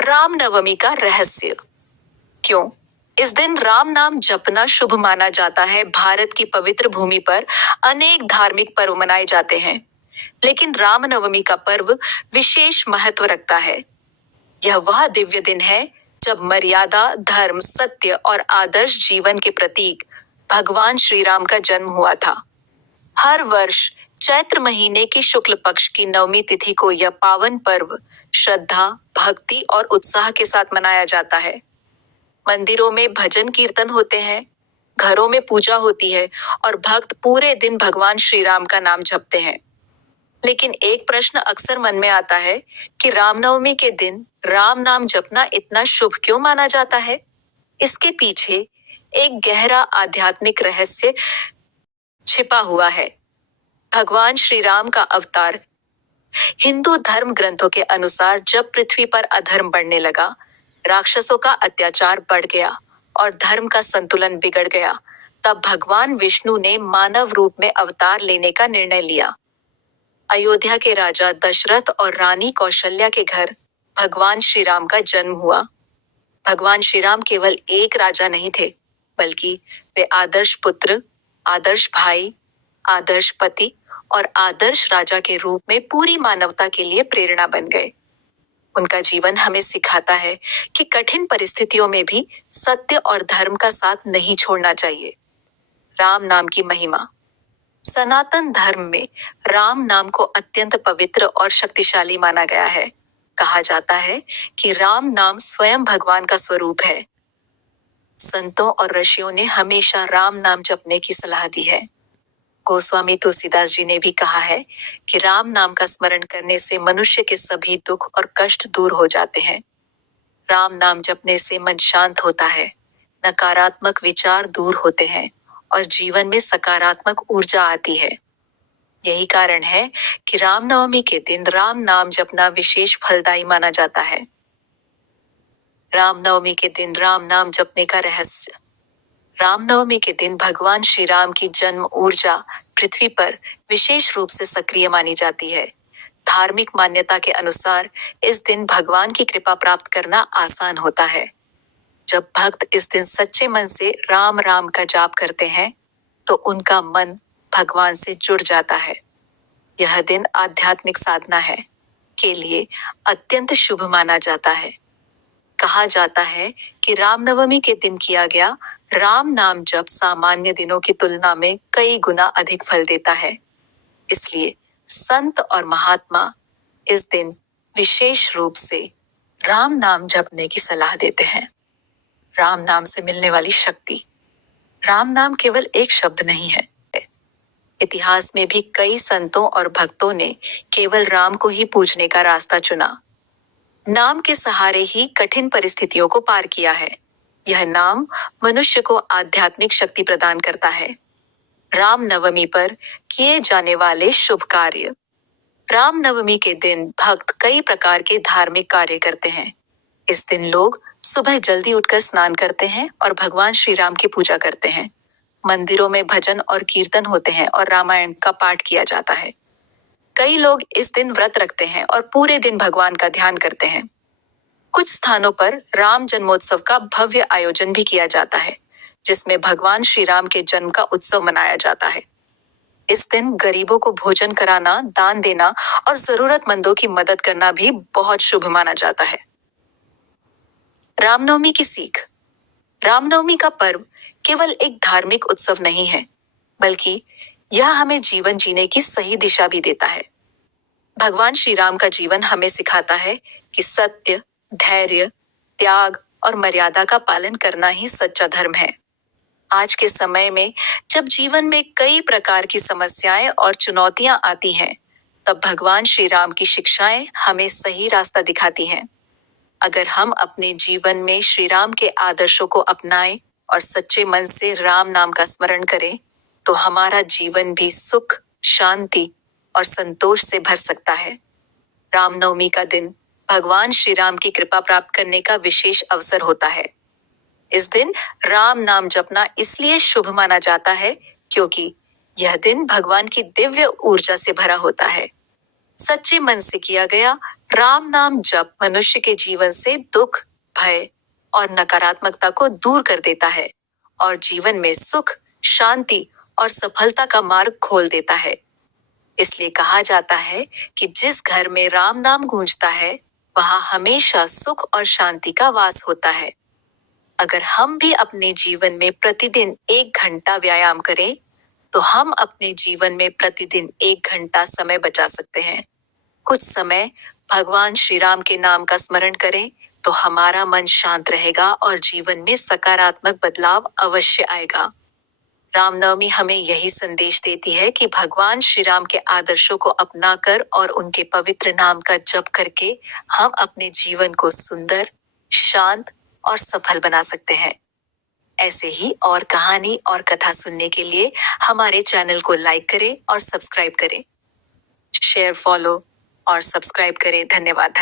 रामनवमी का रहस्य। क्यों इस दिन राम नाम जपना शुभ माना जाता है? भारत की पवित्र भूमि पर अनेक धार्मिक पर्व मनाए जाते हैं, लेकिन रामनवमी का पर्व विशेष महत्व रखता है। यह वह दिव्य दिन है जब मर्यादा, धर्म, सत्य और आदर्श जीवन के प्रतीक भगवान श्री राम का जन्म हुआ था। हर वर्ष चैत्र महीने की शुक्ल पक्ष की नवमी तिथि को यह पावन पर्व श्रद्धा, भक्ति और उत्साह के साथ मनाया जाता है। मंदिरों में भजन कीर्तन होते हैं, घरों में पूजा होती है और भक्त पूरे दिन भगवान श्री राम का नाम जपते हैं। लेकिन एक प्रश्न अक्सर मन में आता है कि रामनवमी के दिन राम नाम जपना इतना शुभ क्यों माना जाता है? इसके पीछे एक गहरा आध्यात्मिक रहस्य छिपा हुआ है। भगवान श्री राम का अवतार। हिंदू धर्म ग्रंथों के अनुसार जब पृथ्वी पर अधर्म बढ़ने लगा, राक्षसों का अत्याचार बढ़ गया और धर्म का संतुलन बिगड़ गया, तब भगवान विष्णु ने मानव रूप में अवतार लेने का निर्णय लिया। अयोध्या के राजा दशरथ और रानी कौशल्या के घर भगवान श्री राम का जन्म हुआ। भगवान श्री राम केवल एक राजा नहीं थे, बल्कि वे आदर्श पुत्र, आदर्श भाई, आदर्श पति और आदर्श राजा के रूप में पूरी मानवता के लिए प्रेरणा बन गए। उनका जीवन हमें सिखाता है कि कठिन परिस्थितियों में भी सत्य और धर्म का साथ नहीं छोड़ना चाहिए। राम नाम की महिमा। सनातन धर्म में राम नाम को अत्यंत पवित्र और शक्तिशाली माना गया है। कहा जाता है कि राम नाम स्वयं भगवान का स्वरूप है। संतों और ऋषियों ने हमेशा राम नाम जपने की सलाह दी है। गोस्वामी तुलसीदास जी ने भी कहा है कि राम नाम का स्मरण करने से मनुष्य के सभी दुख और कष्ट दूर हो जाते हैं। राम नाम जपने से मन शांत होता है, नकारात्मक विचार दूर होते हैं और जीवन में सकारात्मक ऊर्जा आती है। यही कारण है कि रामनवमी के दिन राम नाम जपना विशेष फलदायी माना जाता है। रामनवमी के दिन राम नाम जपने का रहस्य। रामनवमी के दिन भगवान श्री राम की जन्म ऊर्जा पृथ्वी पर विशेष रूप से सक्रिय मानी जाती है। धार्मिक मान्यता के अनुसार इस दिन भगवान की कृपा प्राप्त करना आसान होता है। जब भक्त इस दिन सच्चे मन से राम राम का जाप करते हैं, तो उनका मन भगवान से जुड़ जाता है। यह दिन आध्यात्मिक साधना है के लिए अत्यंत शुभ माना जाता है। कहा जाता है कि रामनवमी के दिन किया गया राम नाम जप सामान्य दिनों की तुलना में कई गुना अधिक फल देता है। इसलिए संत और महात्मा इस दिन विशेष रूप से राम नाम जपने की सलाह देते हैं। राम नाम से मिलने वाली शक्ति। राम नाम केवल एक शब्द नहीं है। इतिहास में भी कई संतों और भक्तों ने केवल राम को ही पूजने का रास्ता चुना। नाम के सहारे ही कठिन परिस्थितियों को पार किया है। यह नाम मनुष्य को आध्यात्मिक शक्ति प्रदान करता है। राम नवमी पर किए जाने वाले शुभ कार्य। राम नवमी के दिन भक्त कई प्रकार के धार्मिक कार्य करते हैं। इस दिन लोग सुबह जल्दी उठकर स्नान करते हैं और भगवान श्री राम की पूजा करते हैं। मंदिरों में भजन और कीर्तन होते हैं और रामायण का पाठ किया जाता है। कई लोग इस दिन व्रत रखते हैं और पूरे दिन भगवान का ध्यान करते हैं। कुछ स्थानों पर राम जन्मोत्सव का भव्य आयोजन भी किया जाता है, जिसमें भगवान श्री राम के जन्म का उत्सव मनाया जाता है। इस दिन गरीबों को भोजन कराना, दान देना और जरूरतमंदों की मदद करना भी बहुत शुभ माना जाता है। रामनवमी की सीख। रामनवमी का पर्व केवल एक धार्मिक उत्सव नहीं है, बल्कि यह हमें जीवन जीने की सही दिशा भी देता है। भगवान श्री राम का जीवन हमें सिखाता है कि सत्य, धैर्य, त्याग और मर्यादा का पालन करना ही सच्चा धर्म है। आज के समय में जब जीवन में कई प्रकार की समस्याएं और चुनौतियां आती हैं, तब भगवान श्री राम की शिक्षाएं हमें सही रास्ता दिखाती हैं। अगर हम अपने जीवन में श्री राम के आदर्शों को अपनाएं और सच्चे मन से राम नाम का स्मरण करें, तो हमारा जीवन भी सुख, शांति और संतोष से भर सकता है। रामनवमी का दिन भगवान श्री राम की कृपा प्राप्त करने का विशेष अवसर होता है। इस दिन राम नाम जपना इसलिए शुभ माना जाता है क्योंकि यह दिन भगवान की दिव्य ऊर्जा से भरा होता है। सच्चे मन से किया गया राम नाम जप मनुष्य के जीवन से दुख, भय और नकारात्मकता को दूर कर देता है और जीवन में सुख, शांति और सफलता का मार्ग खोल देता है। इसलिए कहा जाता है कि जिस घर में राम नाम गूंजता है वहां हमेशा सुख और शांति का वास होता है। अगर हम भी अपने जीवन में प्रतिदिन 1 घंटा व्यायाम करें तो हम अपने जीवन में प्रतिदिन 1 घंटा समय बचा सकते हैं। कुछ समय भगवान श्री राम के नाम का स्मरण करें तो हमारा मन शांत रहेगा और जीवन में सकारात्मक बदलाव अवश्य आएगा। रामनवमी हमें यही संदेश देती है कि भगवान श्री राम के आदर्शों को अपनाकर और उनके पवित्र नाम का जप करके हम अपने जीवन को सुंदर, शांत और सफल बना सकते हैं। ऐसे ही और कहानी और कथा सुनने के लिए हमारे चैनल को लाइक करें और सब्सक्राइब करें। शेयर, फॉलो और सब्सक्राइब करें। धन्यवाद।